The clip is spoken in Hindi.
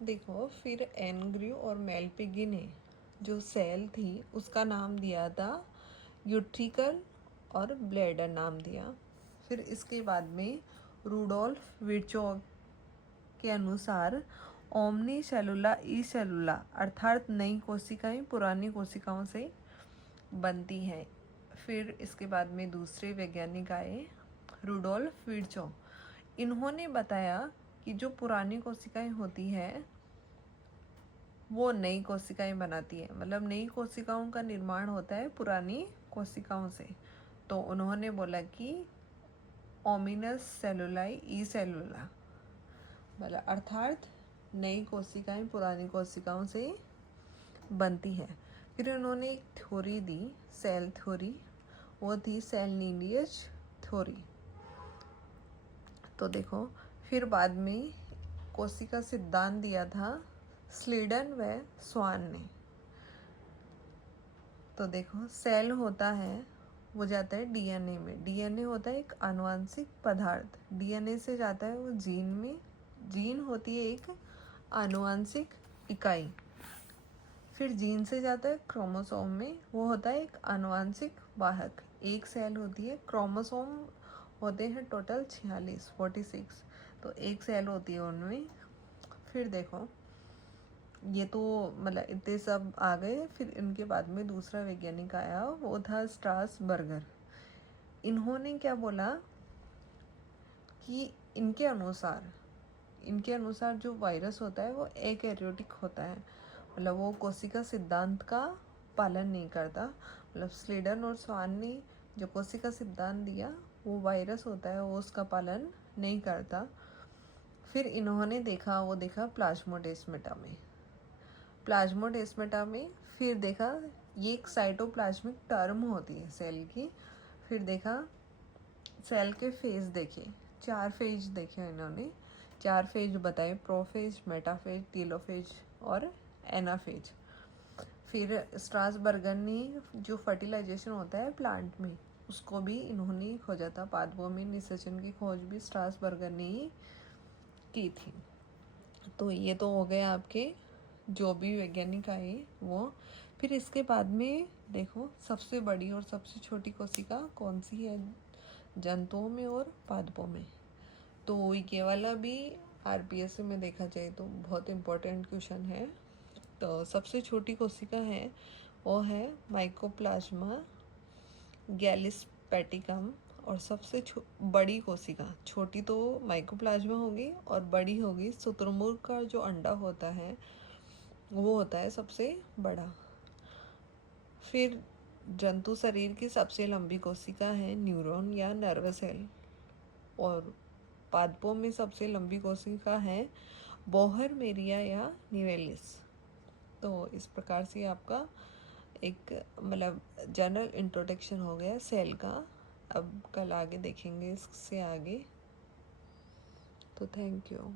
देखो फिर एनग्रयू और मेलपिगी ने जो सेल थी उसका नाम दिया था यूट्रिकल और ब्लैडर नाम दिया। फिर इसके बाद में रूडोल्फ विर्चोग के अनुसार ओमनी सेलुला ई सेलुला अर्थात नई कोशिकाएं पुरानी कोशिकाओं से बनती हैं। फिर इसके बाद में दूसरे वैज्ञानिक आए रूडोल्फ विर्चो। इन्होंने बताया कि जो पुरानी कोशिकाएं होती है वो नई कोशिकाएं बनाती है, मतलब नई कोशिकाओं का निर्माण होता है पुरानी कोशिकाओं से। तो उन्होंने बोला कि ओमिनस सेलुलाई ई सेलुला, मतलब अर्थात नई कोशिकाएं पुरानी कोशिकाओं से बनती है। फिर उन्होंने एक थ्योरी दी, सेल थ्योरी, वो थी सेल लीनिएज थ्योरी। तो देखो फिर बाद में कोशिका सिद्धांत दिया था स्लीडन व स्वान ने। तो देखो सेल होता है वो जाता है डीएनए में। डीएनए होता है एक आनुवंशिक पदार्थ, डीएनए से जाता है वो जीन में। जीन होती है एक आनुवंशिक इकाई। फिर जीन से जाता है क्रोमोसोम में, वो होता है एक आनुवंशिक वाहक। एक सेल होती है, क्रोमोसोम होते हैं टोटल 46। तो एक सेल होती है उनमें। फिर देखो ये तो मतलब इतने सब आ गए। फिर इनके बाद में दूसरा वैज्ञानिक आया, वो था स्ट्रासबर्गर। इन्होंने क्या बोला कि इनके अनुसार जो वायरस होता है वो एकैरियोटिक होता है, मतलब वो कोशिका सिद्धांत का पालन नहीं करता। मतलब स्लीडन और स्वान ने जो कोशिका सिद्धांत दिया वो वायरस होता है वो उसका पालन नहीं करता। फिर इन्होंने देखा प्लाज्मोडेस्माटा में। फिर देखा ये एक साइटोप्लाज्मिक टर्म होती है सेल की। फिर देखा सेल के फेज देखे, 4 फेज देखे इन्होंने। 4 फेज बताए, प्रोफेज, मेटाफेज, टीलोफेज और एनाफेज। फिर स्ट्रासबर्गर ने जो फर्टिलाइजेशन होता है प्लांट में उसको भी इन्होंने खोजा था। पादपों में निषेचन की खोज भी स्ट्रासबर्गर ने ही की थी। तो ये तो हो गए आपके जो भी वैज्ञानिक आए वो। फिर इसके बाद में देखो सबसे बड़ी और सबसे छोटी कोशिका कौन सी है जंतुओं में और पादपों में। तो ये वाला भी आरपीएससी में देखा जाए तो बहुत इम्पोर्टेंट क्वेश्चन है। तो सबसे छोटी कोशिका है वो है माइकोप्लाज्मा गैलिस्पेटिकम। और सबसे बड़ी कोशिका, छोटी तो माइकोप्लाज्मा होगी और बड़ी होगी शुतुरमुर्ग का जो अंडा होता है वो होता है सबसे बड़ा। फिर जंतु शरीर की सबसे लंबी कोशिका है न्यूरॉन या नर्व सेल। और पादपों में सबसे लंबी कोशिका है बोहरमेरिया या निवेलिस। तो इस प्रकार से आपका एक मतलब जनरल इंट्रोडक्शन हो गया सेल का। अब कल आगे देखेंगे इससे आगे। तो थैंक यू।